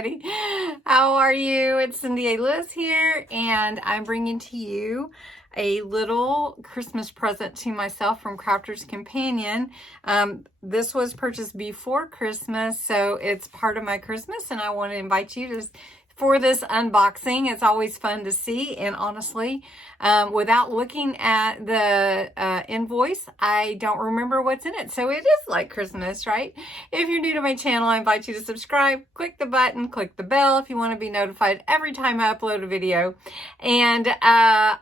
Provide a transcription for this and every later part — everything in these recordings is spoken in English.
everybody. How are you? It's Cindy A. Lewis here, and I'm bringing to you a little Christmas present to myself from Crafter's Companion. This was purchased before Christmas, so it's part of my Christmas, and I want to invite you to for this unboxing. It's always fun to see, and honestly, without looking at the invoice, I don't remember what's in it. So it is like Christmas, right? If you're new to my channel, I invite you to subscribe, click the button, click the bell if you want to be notified every time I upload a video. And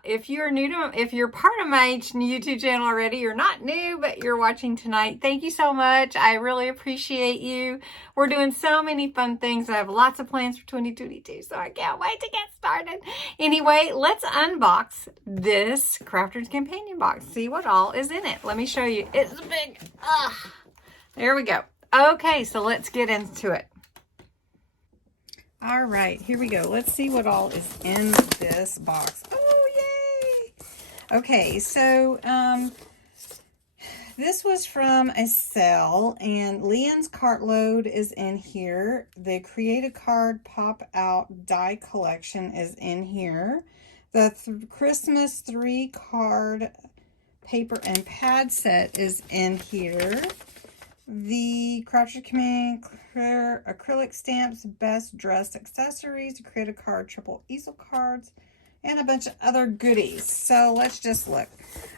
if you're part of my YouTube channel already, you're not new, but you're watching tonight, thank you so much. I really appreciate you. We're doing so many fun things. I have lots of plans for 2022, so I can't wait to get started. Anyway, let's unbox this Crafter's Companion box. See what all is in it. Let me show you. It's big. There we go. Okay, so let's get into it. All right, here we go. Let's see what all is in this box. Oh, yay! Okay, so this was from a sale, and Leon's Cartload is in here. The Create a Card Pop Out Die Collection is in here. The Christmas 3-card paper and pad set is in here. The Crafter's Companion Clear Acrylic Stamps Best Dressed Accessories, Create a Card Triple Easel Cards, and a bunch of other goodies. So let's just look.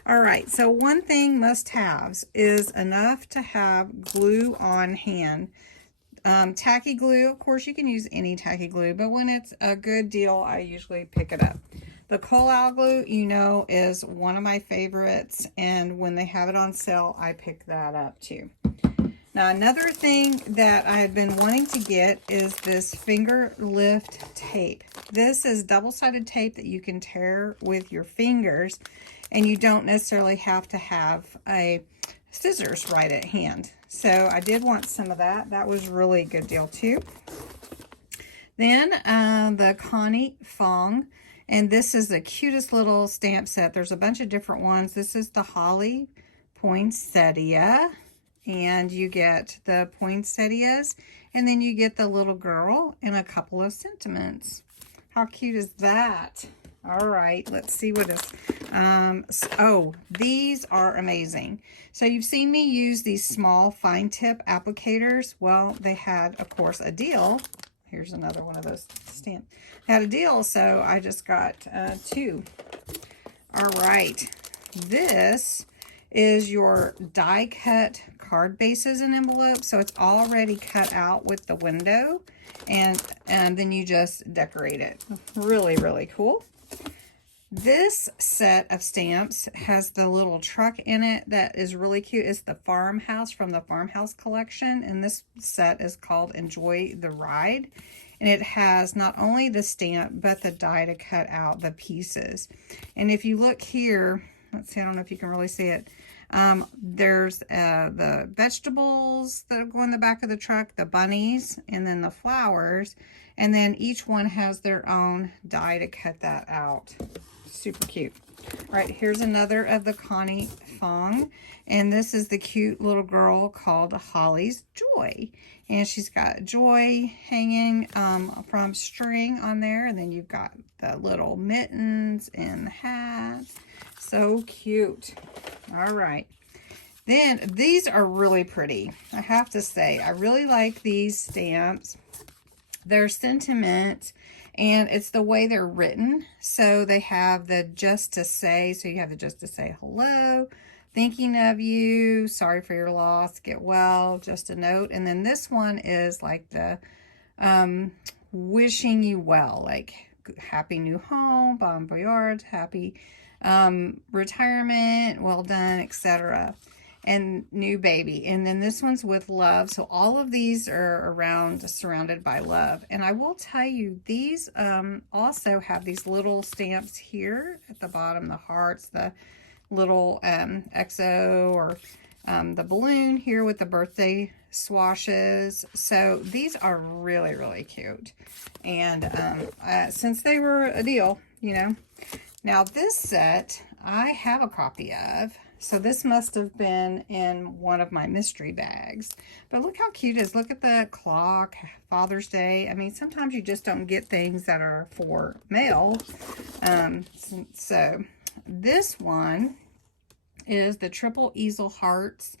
All right, so one thing must-haves is enough to have glue on hand. Tacky glue, of course, you can use any tacky glue, but when it's a good deal, I usually pick it up. The Coal glue, you know, is one of my favorites, and when they have it on sale, I pick that up too. Now, another thing that I had been wanting to get is this finger lift tape. This is double-sided tape that you can tear with your fingers, and you don't necessarily have to have a scissors right at hand. So I did want some of that. That was really a good deal too. Then the Connie Fong, and this is the cutest little stamp set. There's a bunch of different ones. This is the Holly Poinsettia. And you get the poinsettias, and then you get the little girl and a couple of sentiments. How cute is that? All right, let's see what is. Oh, these are amazing. So you've seen me use these small fine tip applicators. Well, they had, of course, a deal. Here's another one of those stamps. Had a deal, so I just got 2. All right, this is your die cut card bases and envelopes. So it's already cut out with the window, and then you just decorate it. Really, really cool. This set of stamps has the little truck in it that is really cute. It's the Farmhouse from the Farmhouse collection, and this set is called Enjoy the Ride. And it has not only the stamp, but the die to cut out the pieces. And if you look here, let's see, I don't know if you can really see it. There's the vegetables that go in the back of the truck, the bunnies, and then the flowers. And then each one has their own die to cut that out. Super cute. All right, here's another of the Connie Fong. And this is the cute little girl called Holly's Joy. And she's got joy hanging from string on there. And then you've got the little mittens and the hat. So cute. All right. Then these are really pretty. I have to say, I really like these stamps. They're sentiment, and it's the way they're written. So they have the just to say. So you have the just to say hello, thinking of you, sorry for your loss, get well, just a note. And then this one is like the wishing you well, like happy new home, bon voyage, happy retirement, well done, etc. And new baby. And then this one's with love. So all of these are surrounded by love. And I will tell you, these also have these little stamps here at the bottom, the hearts, the little XO, or the balloon here with the birthday swashes. So these are really, really cute. And since they were a deal, you know. Now this set I have a copy of. So this must have been in one of my mystery bags. But look how cute it is. Look at the clock, Father's Day. I mean, sometimes you just don't get things that are for mail. So this one is the triple easel hearts.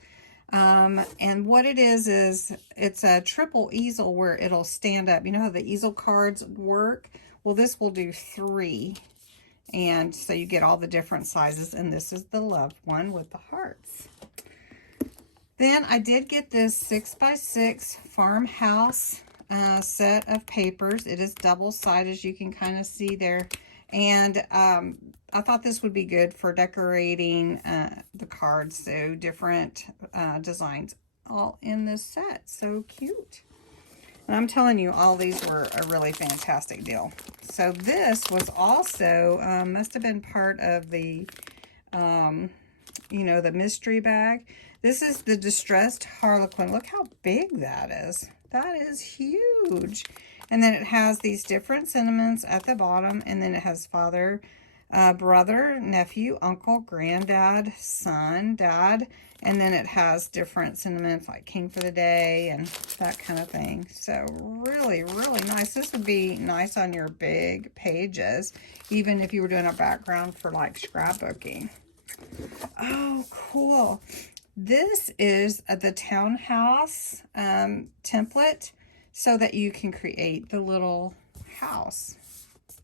And what it is it's a triple easel where it'll stand up. You know how the easel cards work? Well, this will do 3. And so you get all the different sizes, and this is the love one with the hearts. Then I did get this 6x6 farmhouse set of papers. It is double-sided, as you can kind of see there. And I thought this would be good for decorating the cards. So different designs all in this set. So cute. And I'm telling you, all these were a really fantastic deal. So this was also, must have been part of the, you know, the mystery bag. This is the Distressed Harlequin. Look how big that is. That is huge. And then it has these different sentiments at the bottom. And then it has father, brother, nephew, uncle, granddad, son, dad. And then it has different sentiments like King for the Day and that kind of thing. So really, really nice. This would be nice on your big pages, even if you were doing a background for like scrapbooking. Oh, cool. This is the Townhouse template so that you can create the little house.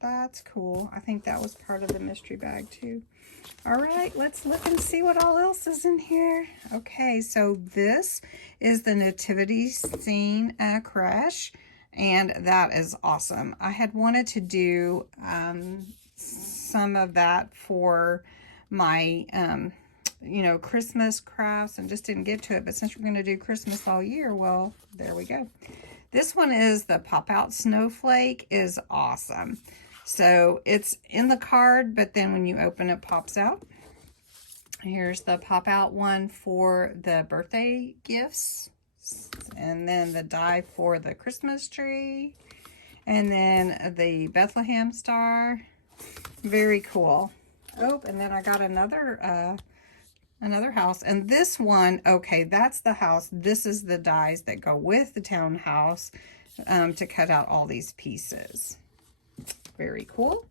That's cool. I think that was part of the mystery bag too. All right, let's look and see what all else is in here. Okay, so this is the Nativity Scene crush, and that is awesome. I had wanted to do some of that for my, you know, Christmas crafts and just didn't get to it. But since we're going to do Christmas all year, well, there we go. This one is the Out Snowflake. Is awesome. So it's in the card, but then when you open it, pops out. Here's the pop out one for the birthday gifts. And then the die for the Christmas tree. And then the Bethlehem star. Very cool. Oh, and then I got another house. And this one, okay, that's the house. This is the dies that go with the townhouse to cut out all these pieces. Very cool.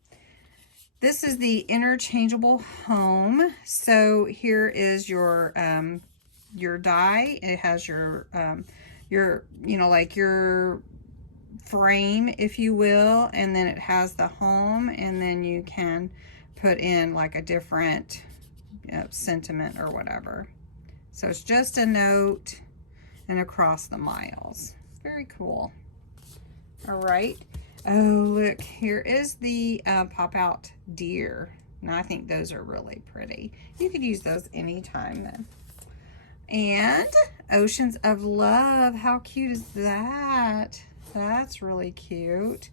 This is the interchangeable home. So here is your die. It has your you know, like your frame, if you will, and then it has the home, and then you can put in like a different, you know, sentiment or whatever. So it's just a note and across the miles. Very cool. All right. Oh, look, here is the pop-out deer. Now, I think those are really pretty. You could use those anytime then. And Oceans of Love. How cute is that? That's really cute.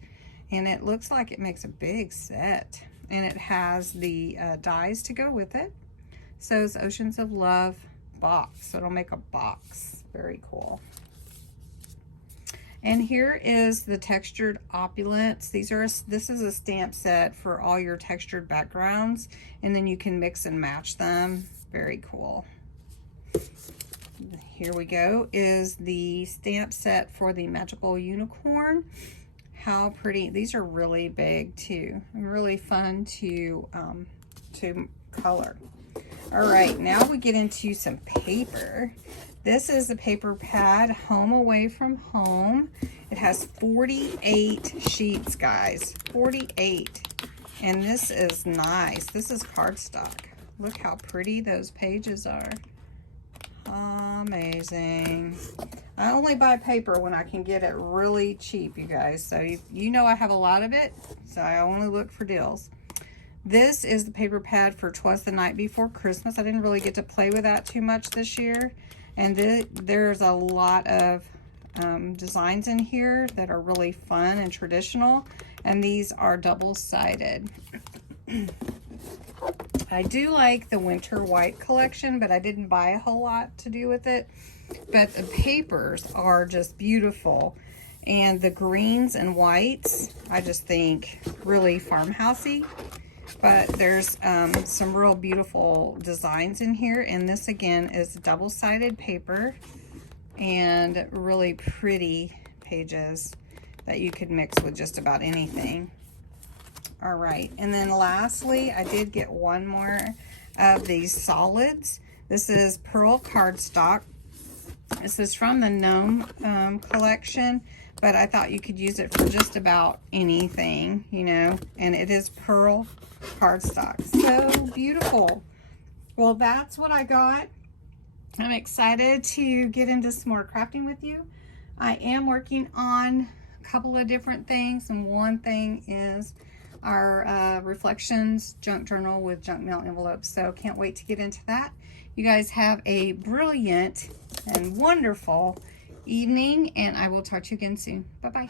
And it looks like it makes a big set. And it has the dies to go with it. So it's Oceans of Love box. So it'll make a box. Very cool. And here is the textured opulence. This is a stamp set for all your textured backgrounds, and then you can mix and match them. Very cool. Here we go, is the stamp set for the magical unicorn. How pretty. These are really big too, and really fun to color. All right, now we get into some paper. This is the paper pad, Home Away from Home. It has 48 sheets, guys. 48. And this is nice. This is cardstock. Look how pretty those pages are. Amazing. I only buy paper when I can get it really cheap, you guys. So you know I have a lot of it, so I only look for deals. This is the paper pad for 'Twas the Night Before Christmas. I didn't really get to play with that too much this year. And there's a lot of designs in here that are really fun and traditional. And these are double-sided. I do like the Winter White collection, but I didn't buy a whole lot to do with it. But the papers are just beautiful. And the greens and whites, I just think really farmhousey. But there's some real beautiful designs in here. And this again is double-sided paper and really pretty pages that you could mix with just about anything. All right, and then lastly, I did get one more of these solids. This is pearl cardstock. This is from the Gnome collection, but I thought you could use it for just about anything, you know, and it is pearl cardstock. So beautiful. Well, that's what I got. I'm excited to get into some more crafting with you. I am working on a couple of different things, and one thing is our reflections junk journal with junk mail envelopes. So can't wait to get into that. You guys have a brilliant and wonderful evening, and I will talk to you again soon. Bye-bye.